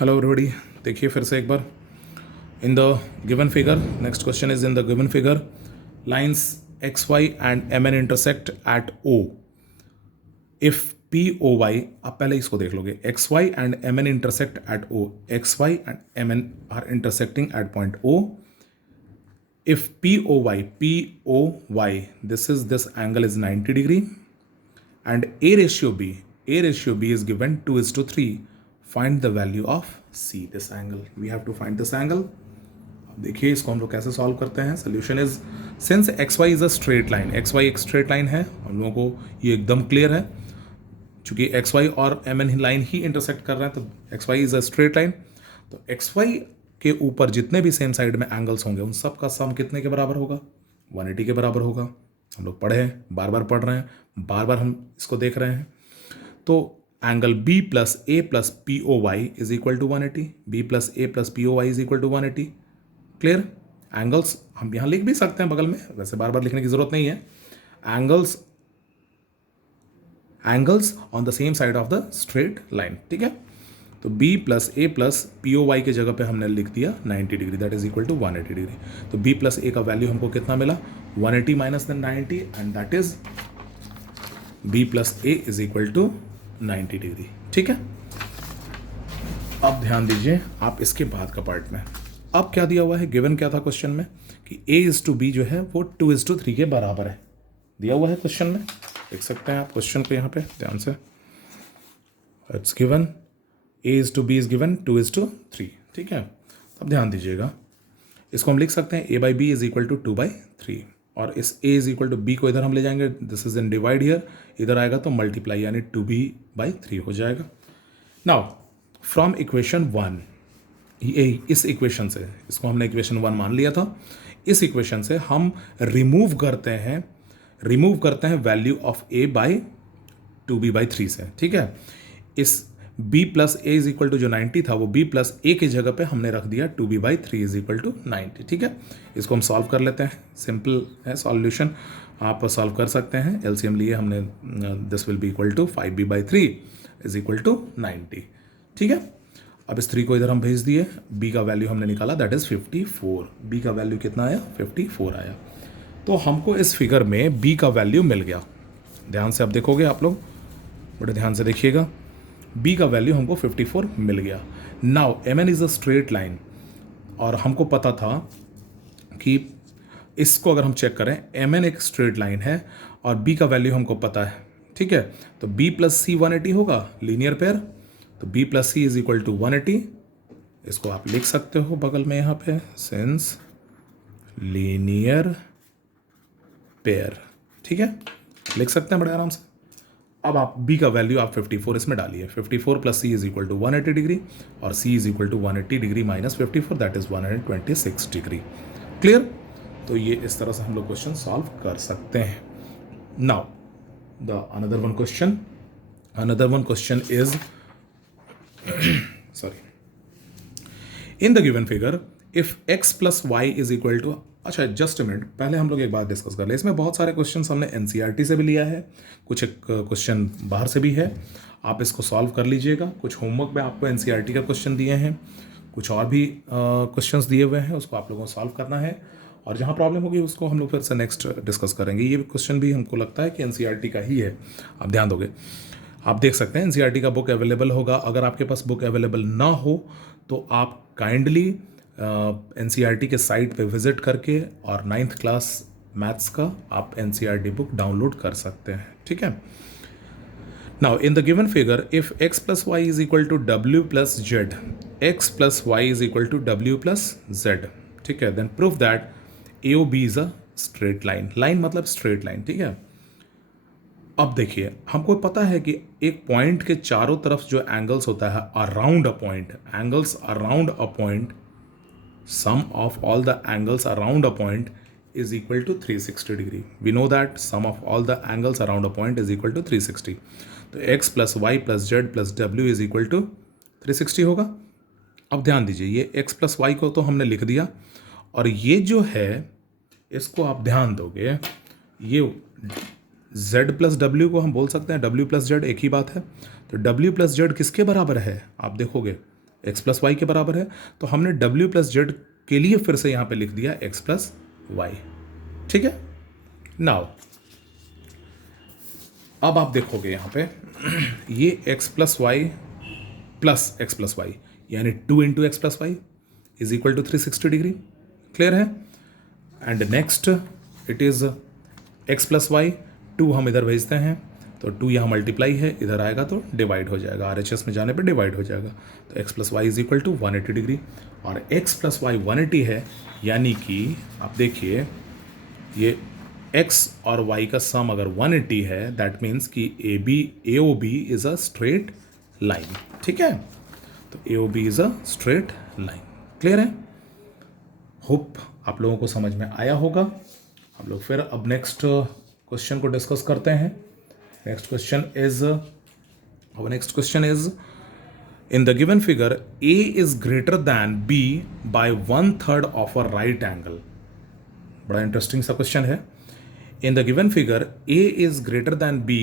Hello everybody, देखिए फिर से एक बार in the given figure. Next question is in the given figure lines X Y and M N intersect at O if P O Y. आप पहले इसको देख लोगे, X Y and M N intersect at O, X Y and M N are intersecting at point O. If POY, this angle is 90 degree and A ratio B is given 2:3. Find the value of C, this angle. We have to find this angle. अब देखिए इसको हम लोग कैसे solve करते हैं। Solution is, since X Y is a straight line, X Y एक straight line है, हम लोगों को ये एकदम क्लियर है। चूंकि एक्स वाई और एम एन लाइन ही इंटरसेक्ट कर रहे हैं तो X Y is a straight line. तो एक्स वाई के ऊपर जितने भी सेम साइड में एंगल्स होंगे उन सब का सम कितने के बराबर होगा? 180 के बराबर होगा। हम लोग पढ़े हैं, बार बार पढ़ रहे हैं, बार बार हम इसको देख रहे हैं। तो angle B plus A plus P O Y is equal to 180, B plus A plus P O Y is equal to 180। Clear? Angles हम यहाँ लिख भी सकते हैं बगल में, वैसे बार बार लिखने की जरूरत नहीं है। Angles on the same side of the straight line, ठीक है। तो b plus A plus P O Y के जगह पे हमने लिख दिया 90 degree, that is equal to 180 degree. तो b प्लस ए का वैल्यू हमको कितना मिला? 180 minus then 90 and that is b plus A is equal to 90 degree, ठीक है। अब ध्यान दीजिए आप इसके बाद का पार्ट में। अब क्या दिया हुआ है, गिवन क्या था क्वेश्चन में कि a:b जो है वो 2:3 के बराबर है, दिया हुआ है क्वेश्चन में। देख सकते हैं आप क्वेश्चन को यहाँ पे ध्यान से। It's given a:b is given 2:3, ठीक है। अब ध्यान दीजिएगा, इसको हम लिख सकते हैं a by b is equal to 2/3 और इस a is equal to b को इधर हम ले जाएंगे, this is in divide here, इधर आएगा तो मल्टीप्लाई यानी 2b/3 हो जाएगा। नाउ फ्रॉम इक्वेशन 1, इस इक्वेशन से, इसको हमने इक्वेशन 1 मान लिया था, इस इक्वेशन से हम रिमूव करते हैं value of a by 2b/3 से, ठीक है। इस b plus A is equal to जो 90 था वो b प्लस ए की जगह पे हमने रख दिया 2b/3 इज इक्वल टू 90, ठीक है। इसको हम सॉल्व कर लेते हैं, सिंपल है सॉल्यूशन, आप सॉल्व कर सकते हैं। एलसीएम लिए हमने, this will be equal to 5b/3 is equal to 90, ठीक है। अब इस 3 को इधर हम भेज दिए, b का वैल्यू हमने निकाला दैट इज 54, b का वैल्यू कितना आया? 54 आया। तो हमको इस फिगर में b का वैल्यू मिल गया। ध्यान से आप देखोगे, आप लोग बड़े ध्यान से देखिएगा, b का वैल्यू हमको 54 मिल गया। Now mn is a straight line और हमको पता था कि इसको अगर हम चेक करें, mn एक स्ट्रेट लाइन है और b का वैल्यू हमको पता है, ठीक है। तो b प्लस सी 180 होगा, लीनियर पेयर, तो b plus C is equal to 180। इसको आप लिख सकते हो बगल में यहाँ पे, सिंस लीनियर पेयर, ठीक है, लिख सकते हैं बड़े आराम से। अब आप b का वैल्यू आप 54 इसमें डालिए, 54 plus c is equal to 180 degree और c is equal to 180 degree minus 54 that is 126 degree. Clear? तो ये इस तरह से हम लोग क्वेश्चन सॉल्व कर सकते हैं। Now the another one question is sorry, in the given figure if x plus Y is equal to, अच्छा जस्ट अ मिनट, पहले हम लोग एक बात डिस्कस कर ले। इसमें बहुत सारे क्वेश्चन हमने एनसीईआरटी से भी लिया है, कुछ एक क्वेश्चन बाहर से भी है, आप इसको सॉल्व कर लीजिएगा। कुछ होमवर्क में आपको एनसीईआरटी का क्वेश्चन दिए हैं, कुछ और भी क्वेश्चंस दिए हुए हैं, उसको आप लोगों को सॉल्व करना है और जहाँ प्रॉब्लम होगी उसको हम लोग फिर से नेक्स्ट डिस्कस करेंगे। ये क्वेश्चन भी हमको लगता है कि एनसीईआरटी का ही है, आप ध्यान दोगे। आप देख सकते हैं एनसीईआरटी का बुक अवेलेबल होगा। अगर आपके पास बुक अवेलेबल ना हो तो आप काइंडली एनसीईआरटी के साइट पे विजिट करके और 9th क्लास मैथ्स का आप एनसीईआरटी बुक डाउनलोड कर सकते हैं, ठीक है। Now in the given figure if x plus Y is equal to w plus Z, x plus Y is equal to w plus Z, ठीक है, then prove that AOB is a straight line. Line मतलब straight line, ठीक है। अब देखिए, हमको पता है कि एक पॉइंट के चारों तरफ जो एंगल्स होता है around a point, angles around a point, sum of all the angles around a point is equal to 360 degree. We know that sum of all the angles around a point is equal to 360. तो x plus y plus z plus w is equal to 360 होगा। अब ध्यान दीजिए, ये x plus y को तो हमने लिख दिया और ये जो है इसको आप ध्यान दोगे, ये z plus w को हम बोल सकते हैं w plus z, एक ही बात है। तो w plus z किसके बराबर है? आप देखोगे एक्स प्लस वाई के बराबर है, तो हमने डब्ल्यू प्लस जेड के लिए फिर से यहां पे लिख दिया एक्स प्लस वाई। ठीक है, नाउ अब आप देखोगे यहां पे ये X plus Y plus X plus Y यानी 2 into X plus Y is equal to 360 degree. Clear है? And next it is X plus Y, 2 हम इधर भेजते हैं तो 2 यहाँ मल्टीप्लाई है, इधर आएगा तो डिवाइड हो जाएगा, RHS में जाने पे डिवाइड हो जाएगा। तो X plus Y is equal to 180 degree और एक्स प्लस वाई 180 है, यानी कि आप देखिए ये x और y का सम अगर 180 है दैट मीन्स कि AOB is a straight line. ठीक है, तो AOB is a straight line. Clear है? होप आप लोगों को समझ में आया होगा। हम लोग फिर अब नेक्स्ट क्वेश्चन को डिस्कस करते हैं। Next question is in the given figure A is greater than B by 1/3 of a right angle। बड़ा इंटरेस्टिंग सा क्वेश्चन है। In the given figure A is greater than B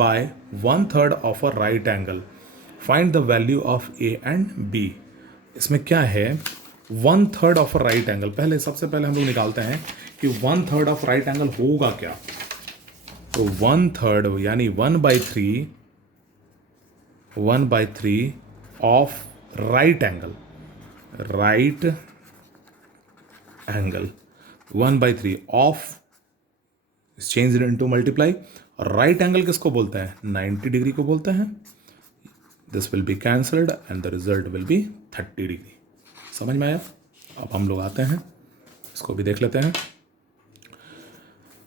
by 1/3 of a right angle, find the value of A and B। इसमें क्या है 1/3 of a right angle, पहले सबसे पहले हम लोग निकालते हैं कि 1/3 of right angle होगा क्या। तो 1/3 यानी 1/3 of right angle 1/3 of change into multiply. और राइट एंगल किसको बोलते हैं? 90 डिग्री को बोलते हैं। This will be cancelled and the result will be 30 degree. समझ में आया? अब हम लोग आते हैं, इसको भी देख लेते हैं।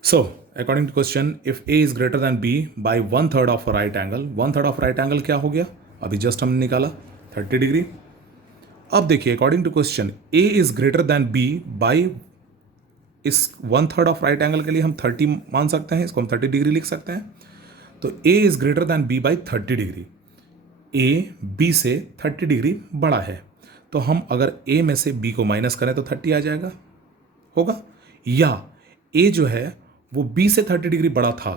So according to question if A is greater than B by 1/3 of right angle, 1/3 of right angle क्या हो गया? अभी जस्ट हमने निकाला 30 डिग्री। अब देखिए according to question A is greater than B by, इस 1/3 ऑफ राइट एंगल के लिए हम 30 मान सकते हैं, इसको हम 30 डिग्री लिख सकते हैं। तो A is greater than B by 30 degree. A B से 30 डिग्री बड़ा है, तो हम अगर A में से B को माइनस करें तो 30 आ जाएगा, होगा। या A जो है वो B से 30 डिग्री बड़ा था,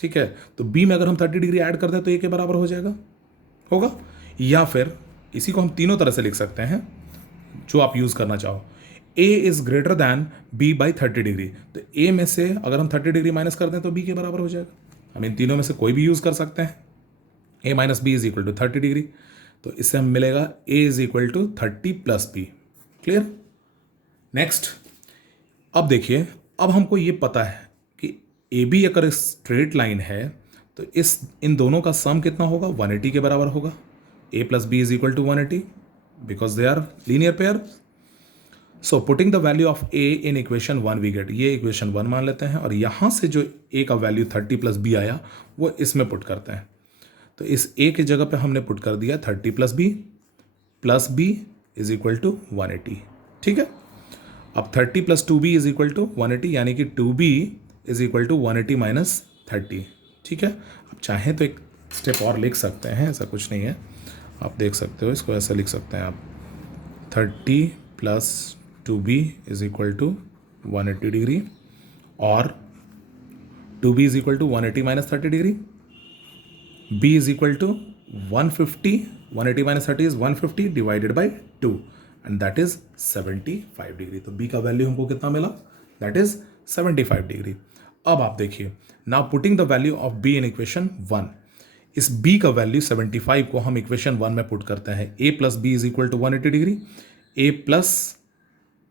ठीक है, तो B में अगर हम 30 डिग्री ऐड कर दें तो A के बराबर हो जाएगा, होगा। या फिर इसी को हम तीनों तरह से लिख सकते हैं, जो आप यूज करना चाहो। A is greater than B by 30 degree, तो A में से अगर हम 30 डिग्री माइनस कर दें तो B के बराबर हो जाएगा। हम इन तीनों में से कोई भी यूज कर सकते हैं। A minus B is equal to 30 degree, तो इससे हम मिलेगा A is equal to 30 plus B। Clear? Next, अब देखिए, अब हमको ये पता है कि AB अगर स्ट्रेट लाइन है तो इन दोनों का सम कितना होगा? 180 के बराबर होगा। A plus B is equal to 180 because they are linear pair. So putting the value of A in equation 1 we get, ये इक्वेशन 1 मान लेते हैं, और यहाँ से जो A का वैल्यू 30 प्लस B आया वो इसमें पुट करते हैं। तो इस A की जगह पे हमने पुट कर दिया 30 plus B is equal to 180। ठीक है, अब 30 plus 2B is equal to 180, यानी कि 2B is equal to 180 minus 30। ठीक है, अब चाहें तो एक स्टेप और लिख सकते हैं, ऐसा कुछ नहीं है, आप देख सकते हो, इसको ऐसा लिख सकते हैं आप 30 plus 2B is equal to 180 degree और 2B is equal to 180 minus 30 degree, B is equal to 150, 180 minus 30 is 150 divided by 2 and that is 75 degree. तो B का वैल्यू हमको कितना मिला? That is 75 degree. अब आप देखिए, now putting the value of B in equation 1, इस B का वैल्यू 75 को हम इक्वेशन 1 में पुट करते हैं। A plus B is equal to 180 degree, A plus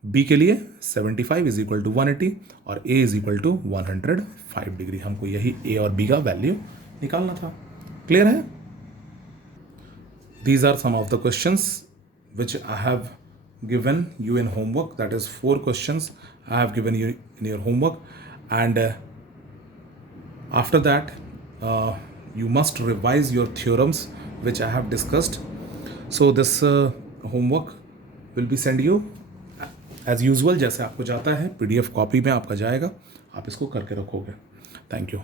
B के लिए 75 इज इक्वल टू 180 और A is equal to 105 degree. हमको यही A और B का वैल्यू निकालना था। क्लियर है? These are some of the questions which I have given you in homework, that is 4 questions I have given you in your homework, and after that you must revise your theorems which I have discussed. So this homework will be sent you as usual, जैसे आपको जाता है PDF copy में आपका जाएगा, आप इसको करके रखोगे। Thank you.